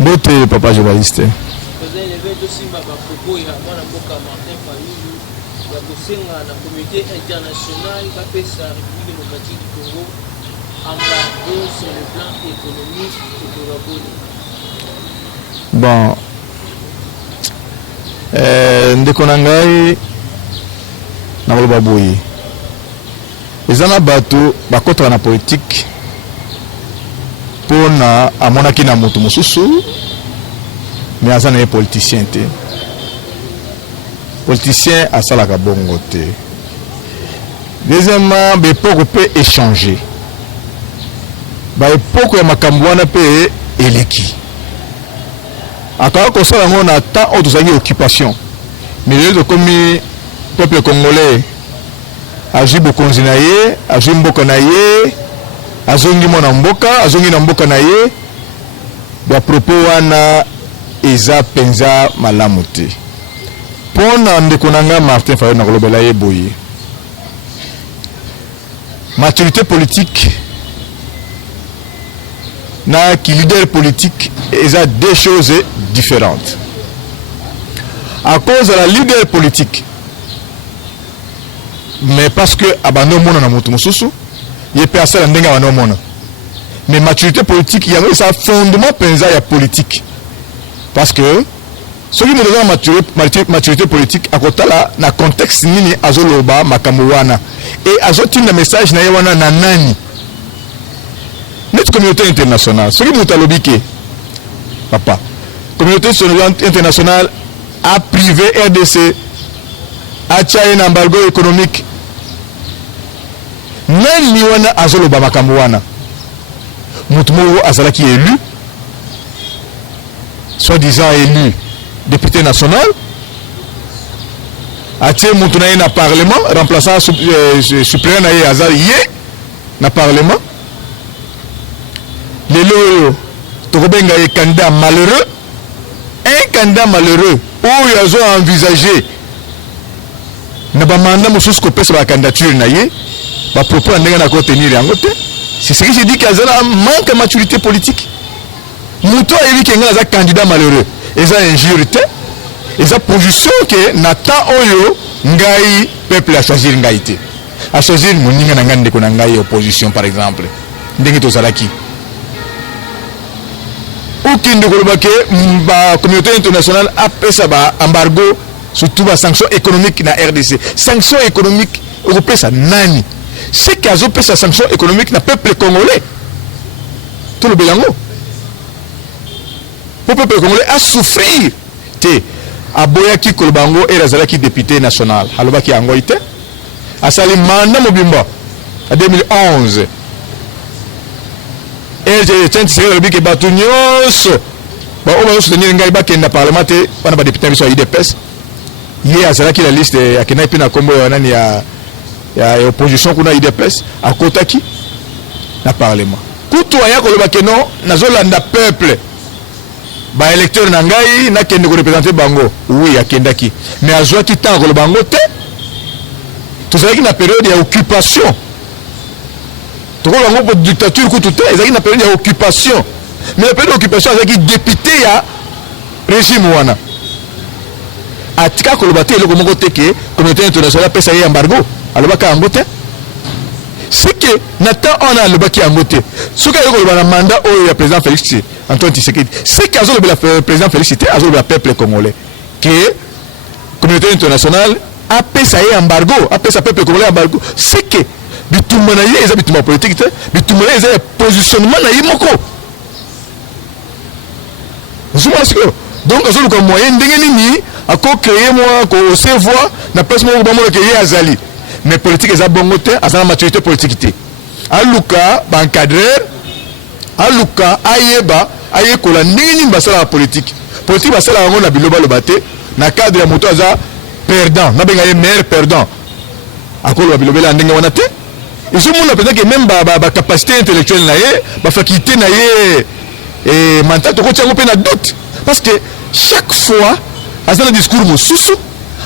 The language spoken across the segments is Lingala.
Bote papa journaliste. Président levé aussi ma propos ya mwana mboka Martin Fayulu ya kosenga na communauté internationale ba pesa République démocratique du Congo embargo sur le plan économique et de la Bon. Ndeko na ngai na boloba boye. Ezana bato bakotaka na politique pona amonaki na moto mosusu mais azana ye politicien te. Politicien asalaka bongo te. Deuxièmement, l'époque peut échanger. L'époque ya makambo wana pe eleki. Akaka kosala ngo na temps oyo tozalaki occupation. Mais lelo tokomi peuple congolais azwi bokonzi na ye, azwi mboka na ye, azongi mwana mboka, azongi na mboka na ye. Ba propos wana eza penza malamu te. Pona ndeko nanga Martin Fayulu na kolobela ye boye. Maturité politique na qui leader politique eza deux choses différentes. À cause de la leader politique, mais parce que abano mona na mutu mususu, ye pe asala ndenga abano mona. Mais maturité politique, il y a un fondement penza ya politique. Parce que ce qui me donne maturité politique à côté là, na contexte nini azoloba makamuwana et azotinda message na yewana na nani. Notre communauté internationale, ce qui nous a lobbyé, papa, communauté internationale a privé RDC, a tiré un embargo économique. Nani wana azoloba makamuwana. Mutumo azalaki élu, soi-disant élu député national, a tiré Moutouna na parlement, remplaçant suppléant na Azar yé na parlement. Les loyaux, Tokobenga est candidat malheureux, un candidat malheureux, où ils ont envisagé, n'a pas mandat moussous copé sur la candidature naïe, va proposer un contenir en côté. C'est ce que j'ai dit qu'il y a un manque de maturité politique. Mouton a dit qu'il y a un candidat malheureux. Ils ont injurité, ils ont position que Nathan Oyo, Ngaï, peuple a choisi Ngaïté. A choisi Mouninga Nangande Konangaï opposition par exemple. Ndengito Zalaki. Aucune de la communauté internationale a fait ça embargo, surtout la sanction économique dans la RDC. Sanction économique européenne, ça nani. C'est qu'ils ont fait sa sanction économique dans le peuple congolais. Tout le bélango. Le peuple congolais a souffert. Aboyaki Kolbango et Razalaki député national. Halobaki Angoïte. A sali mandat Mobimba en 2011. Et j'ai tenté de dire que Batunios, on va soutenir un gars qui est dans le Parlement, on a des députés qui sont IDPS. Il y a la liste de Kenaïpi na Combo, il y a l'opposition qui a IDPS, à Kotaki, dans le Parlement. Koutoua, il y a non, Nazolanda peuple, bah électeur Nangaï, n'a qu'un représenter Bango, oui, il y a Kendaki. Mais à Zouaki Tan, le Bango, tout ça, il y a une période d'occupation. Tout le monde dictature tout il y a une période d'occupation. Mais la période d'occupation c'est député à régime wana. Atika kolobate le komo teke communauté internationale pesa y embargo. Alobaka angote. C'est que Nathan on a le baki angote. Ce que le mandat au président Félix Antoine Tshisekedi. C'est qu'azo le président Félix azo le peuple congolais que communauté internationale a pesa y embargo, a pesa peuple congolais embargo. C'est que bitumana ye eza bituma politique te bitumana eza positionnement na yimoko zuma siko donc azolu ko moyen ndenge nini ako créer moi ko se voix na place mo ba mo ke ye azali mais politique eza bongo te azana maturité politique te aluka ba encadreur aluka ayeba ayekola ndenge nini basala la politique basala ngo na biloba lobate na cadre ya moto aza perdant na benga ye meilleur perdant akolo biloba la ndenge wana te. Et ce monde peut-être que même la capacité intellectuelle, la faculté et mentale, tu as un doute. Parce que chaque fois, à un discours,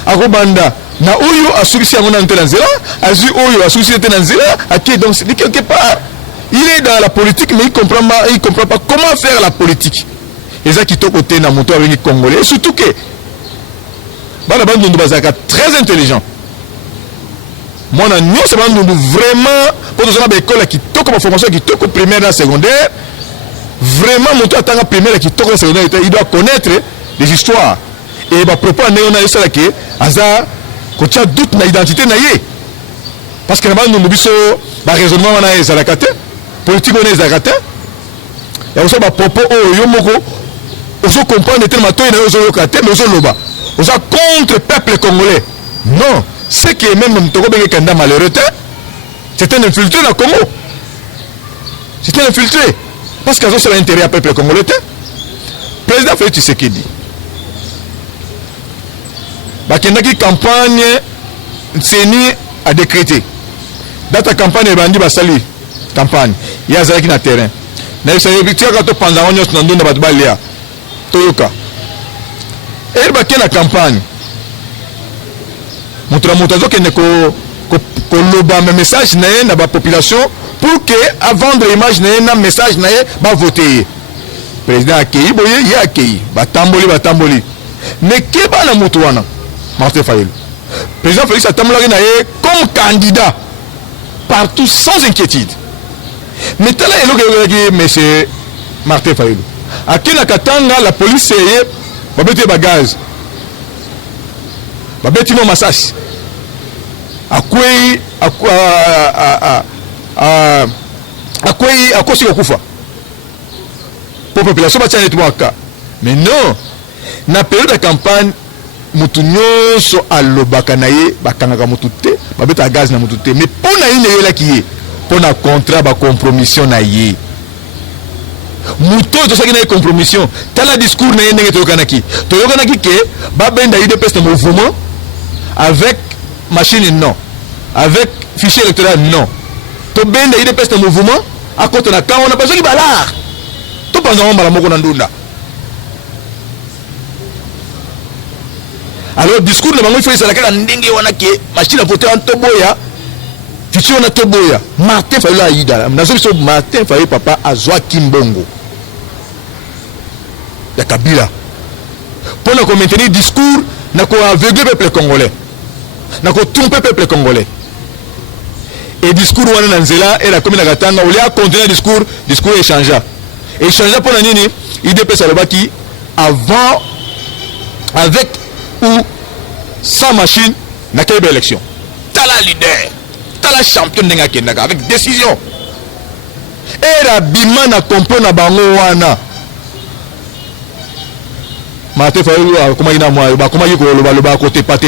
à Robanda, na oyo a souci à mon anténazela, a oyo a souci à anténazela, à qui donc c'est quelque part. Il est dans la politique, mais il comprend pas comment faire la politique. Et ça qui est au côté d'un moto avec les Congolais. Et surtout que, Bana Bandundu Bazaka, très intelligent. Moi, nous, c'est vraiment pour nous avoir des écoles qui toquent ma formation, qui toquent primaire et secondaire. Vraiment, mon tour attend primaire qui toque secondaire, il doit connaître les histoires. Et ma propos, on a eu ça qui est, quand tu as doute dans l'identité, parce que nous avons un raisonnement, on a les alakate, politique, on a les alakate. Et aussi, ma propos, on se comprend, on est tellement tôt, on a les alakate, mais on se loba. On est contre le peuple congolais. Non. Ce qui est même un candidat malheureux, c'est un infiltré dans le Congo. C'est un infiltré. Parce que ça a intérêt à peuple congolais. Le président Félix Tshisekedi. Bakendaki campagne, Tseni a décrété. Dans ta campagne, Bandi Basali, campagne. Il y a Zaki na terrain. Mais ça y est, tu as quand pendant on est dans le Balia. Toyoka. Et il y a la campagne. Montrazo qui ne loba un message dans la population pour que avant de l'image un message va voter. Le président a accueilli, il a accueilli. Batamboli. Mais qui est dans Moutouana? Martin Fayulu. Le président Félix Atamboli comme candidat partout sans inquiétude. Mais tel est M. Martin Fayulu. À qui Katanga, la police va mettre des gaz. Babeti no masasi akwei akosi kokufa pour population ba tshane tubaka. Mais non, na période de campagne mutu nyonso alobaka na ye bakangaka mutu te babeta gaz na mutu te. Mais pona ine yela ki ye pona contrat ba compromission na ye muto to saki na compromission tala discours na ye ndenge toyokanaki ke babenda UDPS na mouvement avec machine non, avec fichier électoral non. To benda UDPS na mouvement à côté na quand on a besoin de balar. To pendant mala moko na ndunda. Alors discours na bango il faut ça la ndenge wana ke machine à voter en toboya. Fichier on a toboya. Martin Fayulu aida. Nazo biso Martin Fayulu papa azwa kimbongo. Ya Kabila. Pour nous maintenir discours n'a ko aveugler peuple congolais. N'a ko tromper peuple congolais. Et discours wana nanzela et la commune Katanga on a continué discours échangea. Échangea pour nini IDP Salobaki avant avec ou sans machine n'a quelle élection. Tala leader, tala champion n'enga kendaga avec décision. Et la bima na comprendre na bango wana. Martin Fayulu comment il a moi comment il le côté pas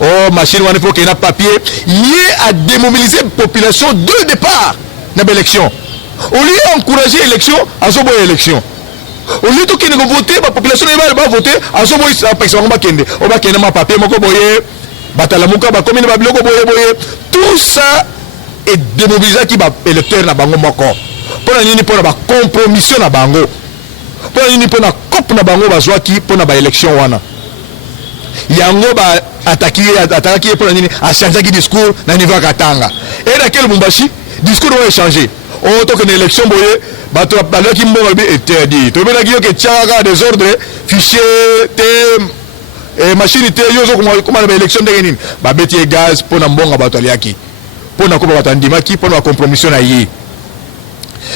oh machine il faut qu'il y ait papier il a démobilisé la population dès le départ dans l'élection au lieu d'encourager l'élection à ce moment élection au lieu de qu'il ne vote la population ne va pas voter à ce moment ça parce qu'on va kende on va kende ma papier moko boye batala muka ba commune ba biloko boye tout ça est démobilisé qui va électeur na bango moko pour nini pour ba compromission na bango pour nini pour na cop na bango bazwa ki pour na ba élection wana yango ba attaquer pour nini a changer qui discours na niveau Katanga et dans quel Bumbashi discours va changer on to que élection boye bato ba ki mbongo bi interdit to bela ki que tchaka désordre fichier te machine te yozo comment ba élection de nini ba beti gaz pour na mbongo bato aliaki pour na ko ba tandimaki pour na compromission na yi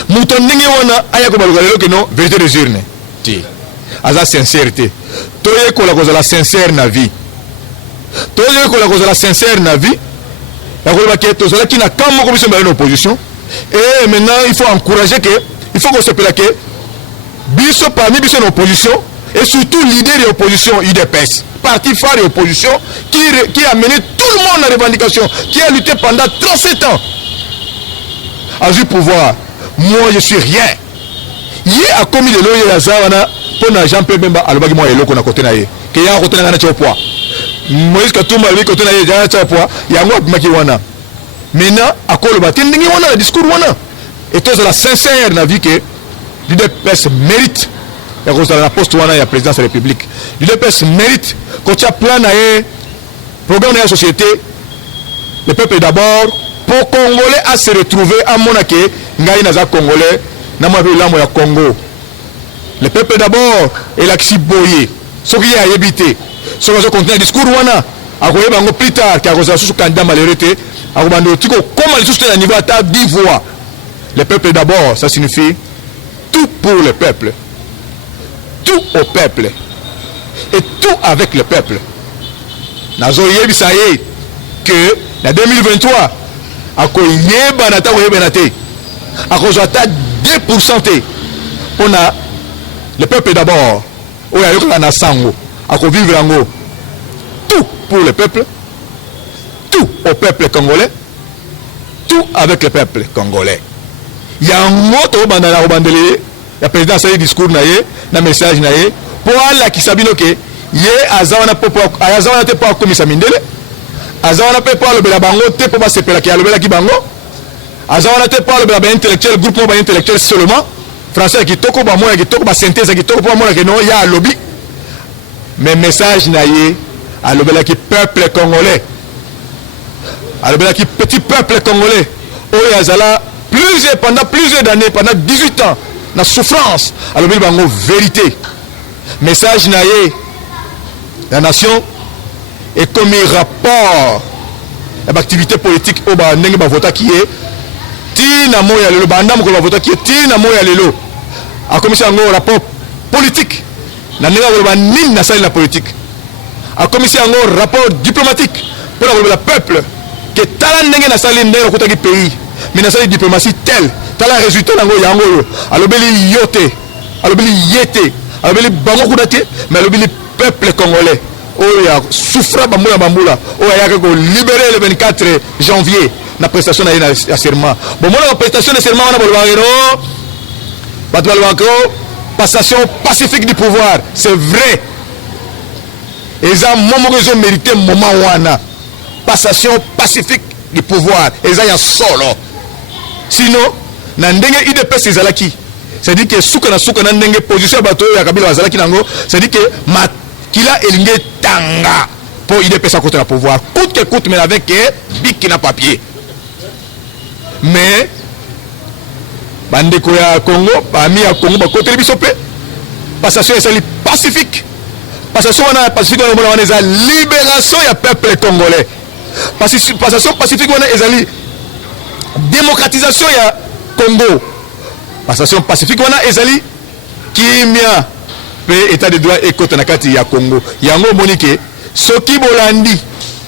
muto ndenge wana aya ko baluka lelo que non vérité des urnes ti aza sincérité toye ko la cause la sincère na vie toye ko la cause la sincère na vie ya ko ba ke to zala ki na kamo ko biso ba opposition et maintenant il faut encourager que il faut qu'on se pela que biso parmi biso l'opposition et surtout leader de l'opposition UDPS parti phare de l'opposition qui a mené tout le monde à la revendication qui a lutté pendant 37 ans a vu pouvoir. Moi je suis rien. Il a commis de l'eau et Zawana pour na Jean Pierre Bemba alobaki moi eloko na côté na ye que ya côté na na poids Moïse Katumba lui côté na ye ya poids yango abimaki wana maintenant akolo batindingi wana le discours wana et tout la sincère na vie que l'UDPS mérite ya cause la poste wana ya présidence de la République l'UDPS mérite quand tu as plan na ye programme de la société le peuple d'abord pour Congolais à se retrouver à Monaké ngai naza congolais na mwa pe lambo ya Congo. Le peuple d'abord et l'axi boyé. Ce qui a évité. Ce qui a continué le discours wana akoyeba ngo plus tard car oza sous candidat malheureux akobando tiko comment les sous à niveau à ta voix. Le peuple d'abord, ça signifie tout pour le peuple. Tout au peuple. Et tout avec le peuple. Nazo yebisa ye que en 2023 akoyeba na ta koyeba na te. Akozwa ta 2% te. Pona le peuple d'abord. Oya yoka na sango. Ako vivre en tout pour le peuple. Tout au peuple congolais. Tout avec le peuple congolais. Il y a un autre bandana bandele. Il y a président ça discours na ye, na message na ye. Pour Allah qui sabino que ye azawana popo azawana te pa komisa mindele. Azawana pe pa le bela bango te po ba sepela ki alobela ki bango. Azawana te pa le bela ba intellectuel groupe ba intellectuel seulement. Français qui toko ba moya qui toko ba synthèse qui toko ba moya que non ya lobby. Mais message na ye alobela ki peuple congolais. Alobela ki petit peuple congolais. Oyo azala pendant plusieurs années, pendant 18 ans, la souffrance, alors il y a une vérité. Message naïe, la nation est comme un rapport à l'activité politique au bas n'engue bavota qui est tina moya lelo bandam ko bavota qui est tina moya lelo a commission un rapport politique na nenga ko ba nin na salle la politique a commission un rapport diplomatique pour le peuple que tala n'engue na salle ndero ko taki pays. Mais dans cette diplomatie telle, tu as le résultat dans le yango, alobeli yote, alobeli yete, alobeli bango kudate, mais alobeli peuple congolais. Oh ya souffra bamboula bamboula. Oh ya ko libérer le 24 janvier na prestation na serment. Bon moi la prestation de serment on a bolwagero. Batbalwako passation pacifique du pouvoir, c'est vrai. Et ça momo que mérité moment wana. Passation pacifique du pouvoir, et ça y a solo. Sinon, na ndenge IDPS ezalaki, c'est-à-dire que souka na ndenge position bato ya Kabila bazalaki nango, c'est-à-dire que makila elinge tanga pour IDPS à côté du pouvoir, coûte que coûte, mais avec bic na papier. Mais bandeko ya Congo, bami ya Congo bakote biso pe, passation ezali pacifique. Passation wana pacifique wana eza libération ya peuple congolais. Passation pacifique wana ezali démocratisation ya Congo. Passation pacifique wana ezali kimia pe état de droit ekota na kati ya Congo. Yango monike soki bolandi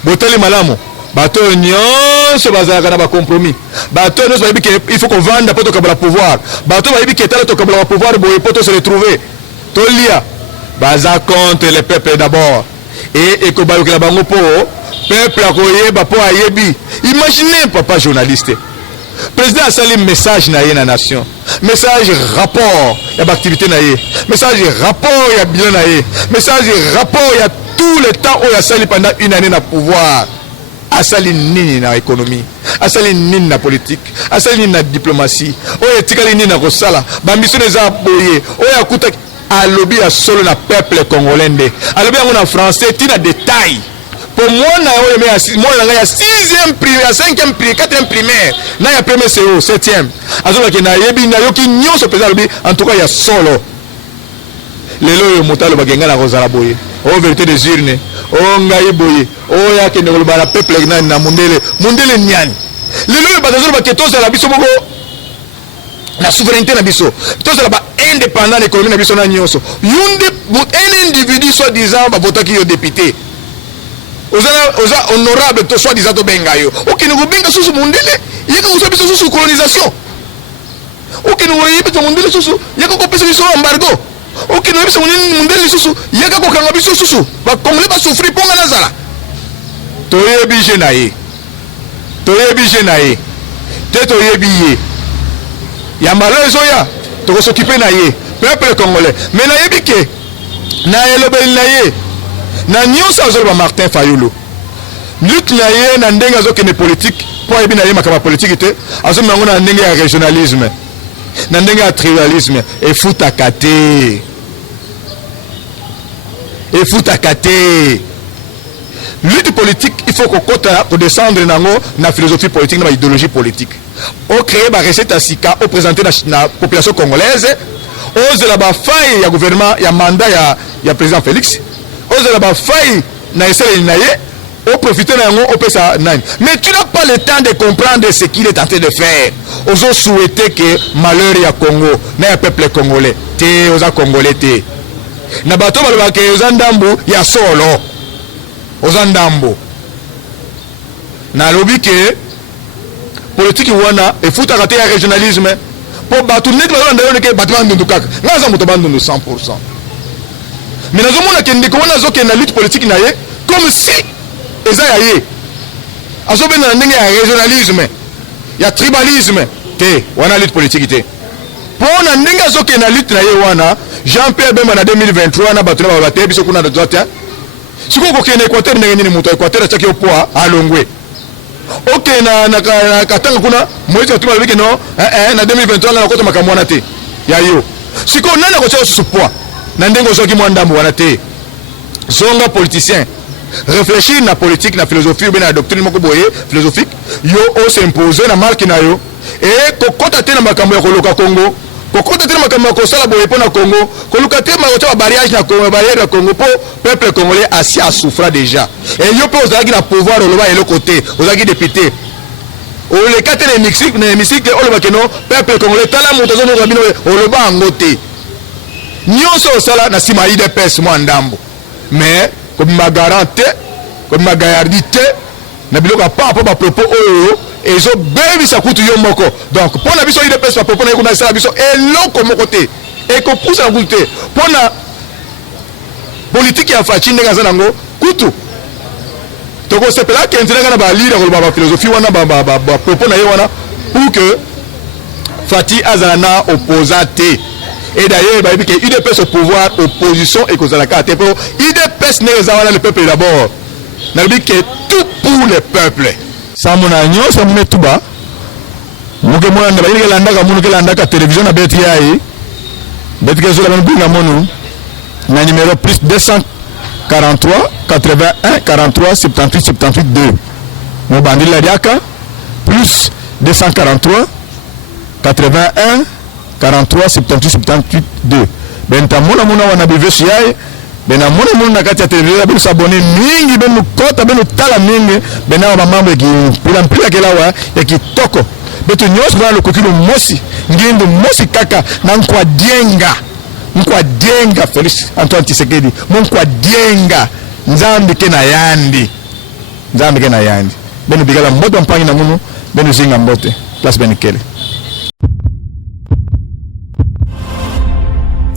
botali malamu bato nyonso bazalaka na ba compromis. Bato nyonso bayebi ke il faut qu'on vende pour tokabala pouvoir. Bato bayebi ke tala tokabala pouvoir boye poto se retrouver. Tolia baza contre le peuple d'abord et ekobayokela bango po peuple akoyeba po ayebi. Imaginez papa journaliste. Président a sali message na ye na nation. Message rapport ya activité na ye. Message rapport ya bilan na ye. Message rapport ya tout le temps où ya sali pendant une année na pouvoir. Asali nini na économie, asali nini na politique, asali nini na diplomatie. Oya tikali nini na kosala. Bambiso neza boye. Oya kuta alobi ya solo na peuple congolais. Alobi yango na français tina détail. Pour moi, il y a 6e primaire, 5e primaire, 4e primaire, il y a 1er CO, 7e. En tout cas, il y a solo. Les lois, il y a la Rosala Boye. Oh, vérité des urnes. Oh, Ngaï Boye. Oh, il y a un peuple qui est Mundele. Mundele Nyan. Les lois, il y a tous la biso. La souveraineté na biso. Tous la indépendant de l'économie na biso na nyonso. Un individu soi-disant va voter qui est député. Oza honorable to soit disant to bengayo. Ok nous benga sous mundele, yeka ko sabiso sous colonisation. Ok nous yeba to mundele sous, yeka ko pesa biso embargo. Ok nous yeba mundele sous, yeka ko kanga biso sous. Ba congolais ba souffrir ponga nazala. To yebi jenaye. To yebi jenaye. Te to yebi ye. Ya malheureusement ya, to ko s'occuper na ye. Peuple congolais. Mais na yebi ke na elobel na ye. Na nyonso azoloba Martin Fayulu lutte na ye na ndenge azokende politique po yebi na ye makama politique te azomema ngo na ndenge ya régionalisme na ndenge ya tribalisme efutaka te lutte politique il faut kokota kodescendre nango na philosophie politique na idéologie politique au créer ba recette à sika au présenter la population congolaise ose la ba faille ya gouvernement ya mandat ya président Félix ose la ba faille na esele naye au profiter na yango au pesa nani. Mais tu n'as pas le temps de comprendre ce qu'il est en train de faire. Oso souhaiter que malheur ya Congo na ya peuple congolais te oza congolais te na bato balobaka ke oza ndambu ya solo oza ndambo na lobi ke politique wana efutaka te ya régionalisme po bato neti bazolanda yo ke bato bandundu kaka nga aza moto bandundu 100%. Mais nazomona ke ndeko wana azokende na lutte politique na ye comme si eza ya ye azobenda na ndenge ya régionalisme ya tribalisme te wana lutte politique te po na ndenge azokende na lutte na ye wana Jean-Pierre Bemba na 2023 na bato na babate biso kuna droite siko kokende Équateur ndenge nini moto Équateur ataki yo poa alongwe ok na katanga kuna Moïse atuma biki no na 2023 na kota makambo wana te ya yo siko nana ko tsa su poa na ndenge ozoki mwandambo wana te zonga politicien réfléchir na politique na philosophie ou bien na doctrine moko boye philosophique yo o s'imposer na marque na yo et kokota te na makambo ya koloka Congo kokota te na makambo ya kosala boye pona Congo koluka te ma barrière na Congo barrière na Congo po peuple congolais assis à souffrir déjà et yo pe ozaki na pouvoir oloba et le côté ozaki député o le kate na musique oloba ke no peuple congolais tala moto zo no bino oloba ngote nyonso osala na sima IDPS mo ndambo mais comme ma garantie comme ma gaillardité na biloko pa ba propos oyo ezo bebi sa kutu yo moko donc pona biso IDPS pa propos na ko na sala biso eloko moko te e ko pousa kutu te pona politique ya fachi ndenge za nango kutu to ko sepela ke ntina na ba lire ko ba philosophie wana ba propos na yo wana pour que Fati azana opposante. Et d'ailleurs, il y a UDPS au pouvoir, opposition et cause à la carte. UDPS n'est pas le peuple d'abord. Il y a tout pour le peuple. Ça mon agneau, ça me met tout bas. Nous que moi, la télévision à BTI. BTI sur la même boule à numéro plus 243 81 43 78 78 2. Mon bandit la diaka plus 243 81 43 78 78 2. Ben tamona mona wana bivesi yae. Ben amona mona kati ya television ben s'abonner mingi ben kota ben tala mingi ben na mambo ki pila kelawa ya kitoko. Beto nyos bana lokokilo mosi ngendo mosi kaka na nkwa dienga Félix Antoine Tshisekedi nkwa dienga nzambi ke na yandi ben bigala mboto mpangi na munu ben zinga mbote place benikele.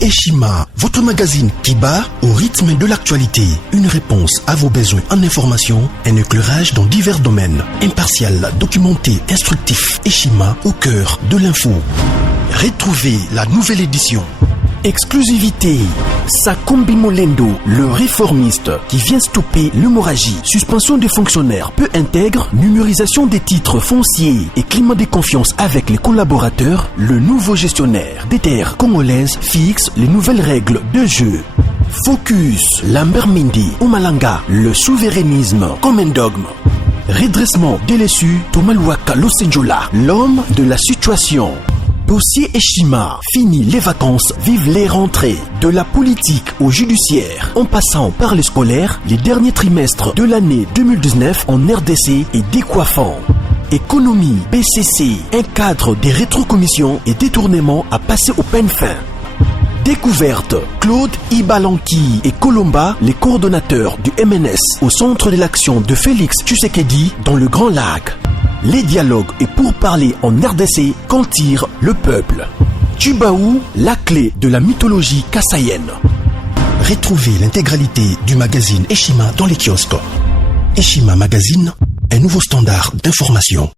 Eshima, votre magazine qui bat au rythme de l'actualité. Une réponse à vos besoins en information, un éclairage dans divers domaines. Impartial, documenté, instructif. Eshima au cœur de l'info. Retrouvez la nouvelle édition. Exclusivité. Sakombi Molendo, le réformiste qui vient stopper l'hémorragie, suspension des fonctionnaires peu intègre, numérisation des titres fonciers et climat de confiance avec les collaborateurs, le nouveau gestionnaire des terres congolaises fixe les nouvelles règles de jeu. Focus, Lambert Mindi, Omalanga, le souverainisme comme un dogme. Redressement délaissé, Tomaluaka Losenjola, l'homme de la situation. Dossier Eshima, fini les vacances, vive les rentrées. De la politique au judiciaire, en passant par les scolaires, les derniers trimestres de l'année 2019 en RDC est décoiffant. Économie, BCC, un cadre des rétrocommissions et détournements à passer au peine fin. Découverte, Claude Ibalanki et Colomba, les coordonnateurs du MNS au centre de l'action de Félix Tshisekedi dans le Grand Lac. Les dialogues et pourparlers en RDC qu'en tire le peuple. Tubaou, la clé de la mythologie kassaïenne. Retrouvez l'intégralité du magazine Eshima dans les kiosques. Eshima Magazine, un nouveau standard d'information.